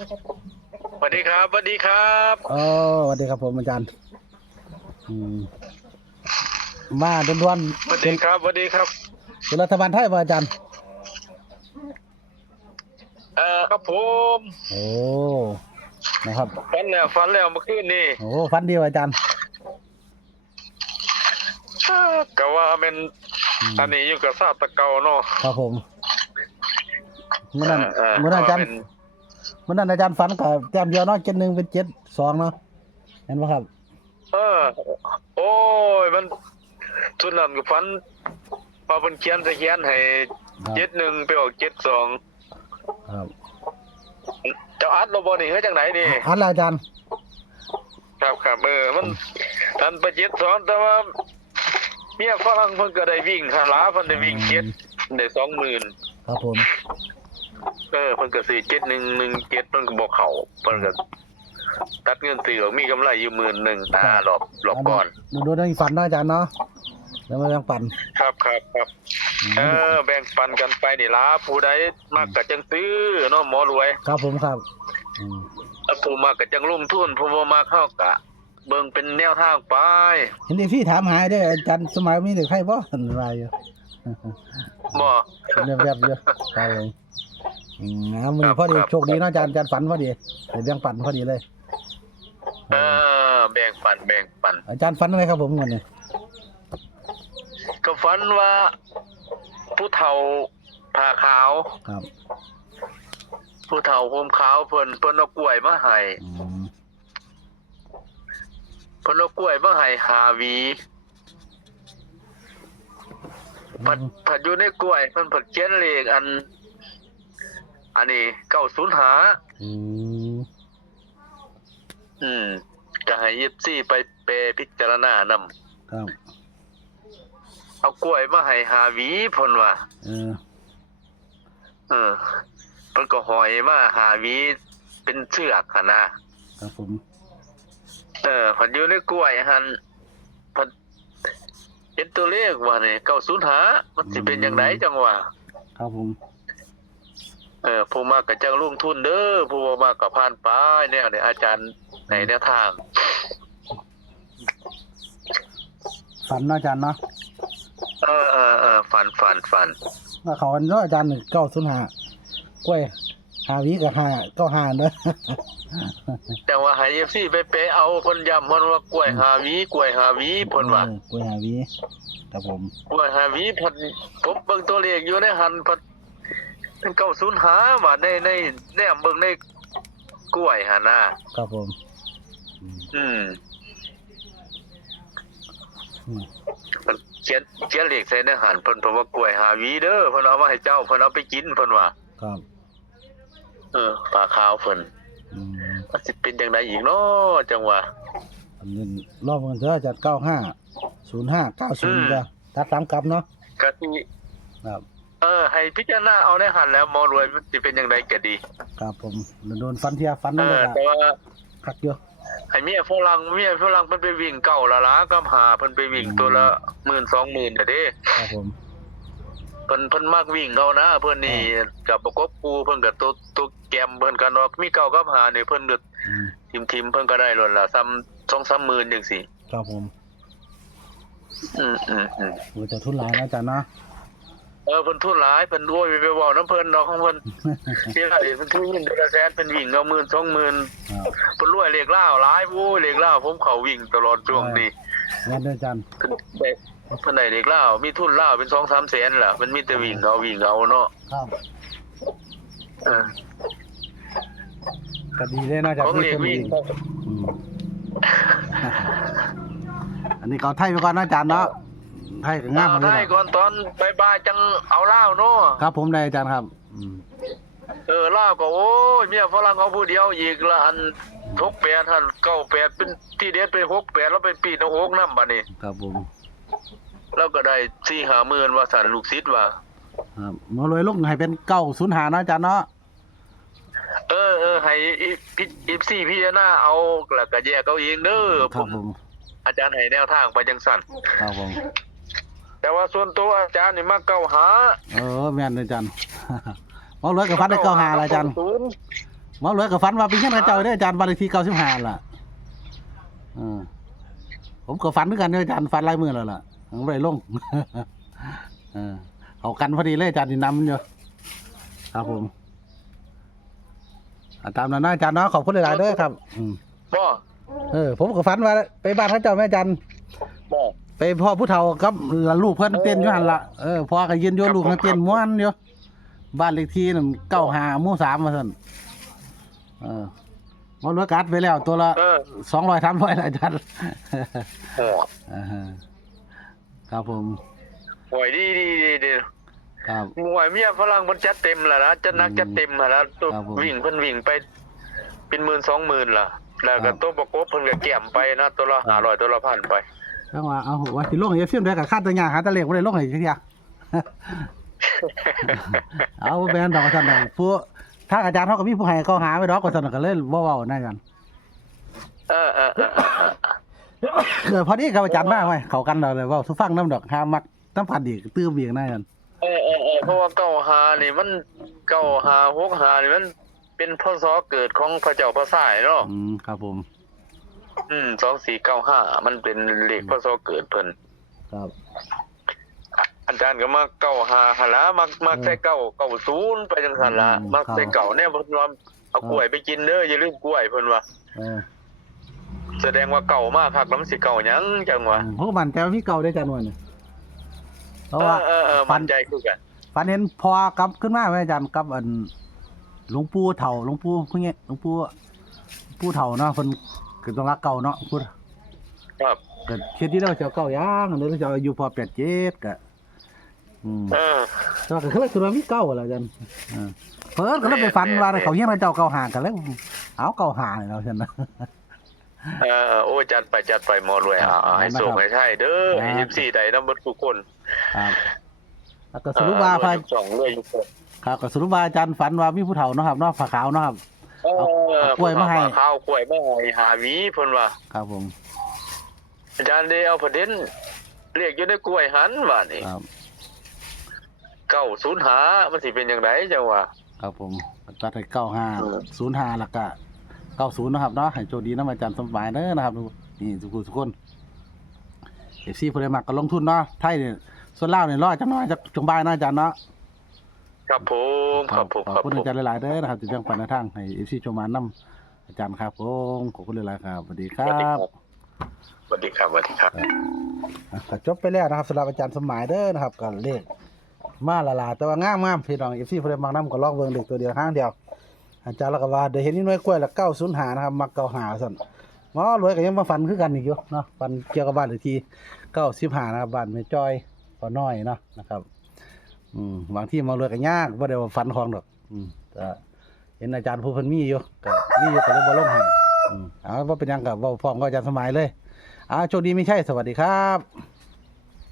สวัสดีครับสวัสดีครับสวัสดีครับผมอาจารย์มาด่วนสวัสดีครับสวัสดีครับเป็นรัฐบาลไทยป่ะอาจารย์ครับผม โอ้นะครับฝันแล้วเมื่อคืนนี้โอ้ฟันดีว่ะอาจารย์ก็ว่าเป็นอันนี้อยู่กับซาตะเกาเนาะครับผมเมื่อนั้นอาจารย์อาจารย์ฝันกับแต้มเดียวเนาะ71เป็น72เนาะเห็นป่ะครับโอ้ยมันทุนนั้นก็ฝันมาเป็นเขียนให้71ไปออก72ครับเจ้าอัดโรบอนี่เฮ็ดจังไหนนี่อัดแล้วอาจารย์ครับมันทันไป72แต่ว่าเมียฝรั่งเพิ่นก็ได้วิ่งหาหลาเพิ่นได้วิ่ง7ได้ 20,000ครับผมเพิ่นก็ซื้อ7117เพิ่นก็บ่เข้าเพิ่นก็ตัดเงินซื้อมีกำไรอยู่10,000รอบก่อนดูได้ฝันเนาะอาจารย์เนาะแล้วมาแบ่งปันครับแบ่งปันกันไปนี่ล่ะผู้ใดมักก็จังซื้อเนาะหมอรวยครับผมครับผู้มักก็จังลงทุนผู้บ่มักเฮาก็เบิ่งเป็นแนวทางไปเห็นพี่ถามหาได้อาจารย์สมัยมีเด็กใครบ่อะไรอยู่บ่แบบๆอยู่ครับผมมื้อพอดีโชคดีเนาะอาจารย์ฝันพอดีได้แบ่งปันพอดีเลยแบ่งปันอาจารย์ฝันอะไรครับผมวันนี้ก็ฝันว่าผู้เฒ่าผ้าขาวครับผู้เฒ่าผมขาวเพิ่นเอากล้วยมาให้เพิ่นเอากล้วยมาให้5หวีผัดอยู่ในกล้วยเพิ่นผัดเขียนเลขอันนี้905ก็ให้24ไปแปรพิจารณานำครับเอากล้วยมาให้5หวีเพิ่นว่าเพิ่นก็ห้อยมา5หวีเป็นเชือกหั่นนะครับผมผัดอยู่ในกล้วยหั่นผัดเห็นตัวเลขว่านี่905มันสิเป็นจังไดจังว่าครับผมผู้มากก็จังลงทุนเด้อผู้บ่มากก็ผ่านไปแนวนี้อาจารย์ในแนวทางฝันอาจารย์เนาะฝันว่าเขากันเนาะอาจารย์905กล้วย5หวีกับ595เด้อจังว่าให้ FC ไปเปเอาเพิ่นย้ำเพิ่นว่ากล้วย5หวีเพิ่นว่ากล้วย5หวีครับผมกล้วย5หวีเพิ่นผมเบิ่งตัวเลขอยู่ในหันเพิ่นเป็น905ว่าในแนมเบิ่งในกล้วยหั่นครับผมเขียนเลขใส่ในหันเพิ่นเพราะว่ากล้วย5หวีเด้อเพิ่นเอามาให้เจ้าเพิ่นเอาไปกินเพิ่นว่าครับปลาขาวเพิ่นมันสิเป็นจังไดอีกเนาะจังว่าอันนี้รอบมันเถอะจัด950590จ้ะตัด3กลับเนาะก็สิครับให้พิจารณาเอาในหันแล้วหมอรวยมันสิเป็นจังไดก็ดีครับผมโดนฟันเทียฟันนั่นแหละแต่ว่าคักอยู่ให้เมียฝรั่งเพิ่นไปวิ่งเก่าละล้ากับหาเพิ่นไปวิ่งตัวละ 10,000-20,000 เด้ครับผมเพิ่นมักวิ่งเขานะเพิ่นนี่กับประกบคู่เพิ่นก็ตัวแกมเพิ่นก็เนาะมีเก่ากับหานี่เพิ่นก็ทีมเพิ่นก็ได้ล้นละซ้ำ 2-3 หมื่นจังซี่ครับผมโอ้จะทุนหลายนะอาจารย์นะเพิ่นทุนหลายเพิ่นโวยไปเว้านำเพิ่นดอกของเพิ่นที่ละเพิ่นทุนเงินเดือนละแสนเพิ่นวิ่งเอา 10,000-20,000 เพิ่นรวยเลขลาวหลายโอ้ยเลขลาวผมเข้าวิ่งตลอดช่วงนี้งั้นอาจารย์เพิ่นได้เลขลาวมีทุนลาวเป็น 2-3 แสนล่ะมันมีแต่วิ่งเอาเนาะครับก็ดีเลยนะอาจารย์ของเลขวิ่งอันนี้ก็ไทยไปก่อนนะอาจารย์เนาะไทยก็งามมาเลยไทยก่อนตอนบ่ายๆจังเอาลาวเนาะครับผมได้อาจารย์ครับลาวก็โอ้ยเมียฝรั่งเอาผู้เดียวอีกละอัน68หั่น98เป็นที่เด็ดไป68แล้วไปปีน6นำบัดนี้ครับผมแล้วก็ได้ 4-5 หมื่นว่าสั่นลูกศิษย์ว่าครับหมอรวยลงให้เป็น905นะอาจารย์เนาะให้FC พิจารณาเอาแล้วก็แยกเอาเองเด้อครับผมอาจารย์ให้แนวทางไปจังสั่นครับผมแต่ว่าส่วนตัวอาจารย์นี่มักแม่นอาจารย์หมอรวยก็ฟันได้95ล่ะอาจารย์ หมอรวยก็ฝันว่าเป็นเฮียนกับเจ้าเด้ออาจารย์บ้านเลขที่95ล่ะผมก็ฝันเหมือนกันเด้ออาจารย์ฝันหลายมื้อแล้วล่ะผมบ่ได้ลง เอากันพอดีเลยอาจารย์ที่นำอยู่ครับผมตามนั้นนะอาจารย์เนาะขอบคุณหลายๆเด้อครับบ่ ผมก็ฝันว่าไปบ้านพระเจ้าแม่อาจารย์ บ่ ไปพ่อผู้เฒ่ากับลูกเพิ่นเต้นอยู่หั่นล่ะพ่อก็ยืนอยู่ลูกก็เต้นม่วนอยู่บ้านเลขที่นั่น95หมู่3ว่าซั่นบ่รู้กัดไปแล้วตัวละ200 300ล่ะอาจารย์ โอ้ ครับผม โอ้ยดีครับมวยเมียฝรั่งมันจัดเต็มแล้วนะจัดหนักจัดเต็มแล้วตัววิ่งเพิ่นวิ่งไปเป็น10,000 20,000ล่ะแล้วก็ตัวประกบเพิ่นก็แก้มไปนะตัวละ500ตัวละ1,000ไปจังว่าเอาว่าสิลงให้เฟียมได้ก็คาดตัวยาหาตะเลขบ่ได้ลงให้จักอย่าง เอาแม่นดอกซั่นน่ะผู้ทางอาจารย์เฮาก็มีผู้ให้เขาหาไว้ดอกก็ซั่นก็เลยบ่เว้านั่นกันพอดีกับอาจารย์มาไว้เข้ากันดอกเลยเว้าสู่ฟังนำดอกหามักสัมผัสอีกตื้มอีกนั่นกันเพราะว่า95นี่มัน95 65นี่มันเป็นพศเกิดของพระเจ้าพระสายเนาะครับผม2495มันเป็นเลขพศเกิดเพิ่นครับอาจารย์ก็มา95หั่นล่ะมักใส่90ไปจังซั่นล่ะมักใส่เก่าเนี่ยเพิ่นว่าเอากล้วยไปกินเด้ออย่าลืมกล้วยเพิ่นว่าแสดงว่าเก่ามากคักแล้วมันสิเก่าหยังจังวะเพราะมันแต่มีเก่าได้จังว่านี่เพราะว่ามั่นใจคือกันฝันเห็นพอกลับขึ้นมาแม่อาจารย์กับอันหลวงปู่เฒ่าหลวงปู่พวกนี้หลวงปู่เฒ่าเนาะเพิ่นคือต้องรักเก่าเนาะพูดครับก็คิดที่เราจะเก่าย่างหรือจะอายุพอ87ก็แต่ว่าก็คือว่ามีเก่าล่ะอาจารย์เพิ่นก็เลยไปฝันว่าเขาเฮียนเจ้าเก่าหากันแล้วเอาเก่าหานี่เนาะซั่นนะโอ้จัดไปหมอรวยให้ส่งให้ใช่เด้อ24ได้นำเบิดทุกคนครับแล้วก็สรุปว่า2เลยอยู่ครับก็สรุปว่าอาจารย์ฝันว่ามีผู้เฒ่าเนาะครับเนาะผ้าขาวเนาะครับเอากล้วยมาให้ข้าวกล้วยมาให้หาหวีเพิ่นว่าครับผมอาจารย์ได้เอาประเด็นเรียกอยู่ในกล้วยหันว่านี่ครับ905มันสิเป็นจังไดจังว่าครับผมตัดให้9505แล้วก็90นะครับเนาะให้โชคดีนำอาจารย์สมหมายเด้อนะครับนี่ทุกคน FC ผู้ใดมักก็ลงทุนเนาะไทยนี่ส่วนลาวนี่รอจักหน่อยจักจงบ่ายเนาะอาจารย์เนาะครับผมขอบคุณอาจารย์หลายๆเด้อนะครับที่แบ่งปันแนวทางให้ FC ชมมานำอาจารย์ครับผมขอบคุณหลายๆครับสวัสดีครับสวัสดีครับก็จบไปแล้วนะครับสำหรับอาจารย์สมหมายเด้อนะครับก็เลขมาละๆแต่ว่างามๆพี่น้อง FC ผู้ใดมักนำก็ลองเบิ่งเด็กตัวเดียวข้างเดียวอาจารย์แล้วก็ว่าได้เห็นนี่หน่วยกล้วยละ905นะครับมัก95ซั่นหมอรวยก็ยังมาฝันคือกันอีกอยู่เนาะฝันเกี่ยวกับบ้านเลขที่95นะครับบ้านแม่จ้อยพอน้อยเนาะนะครับบางที่หมอรวยก็ยากบ่ได้ว่าฝันของดอกแต่เห็นอาจารย์ผู้เพิ่นมีอยู่ก็เลยบ่ลงให้บ่เป็นหยังก็เว้าพร้อมกับอาจารย์สมัยเลยโชคดีมีชัยสวัสดีครับ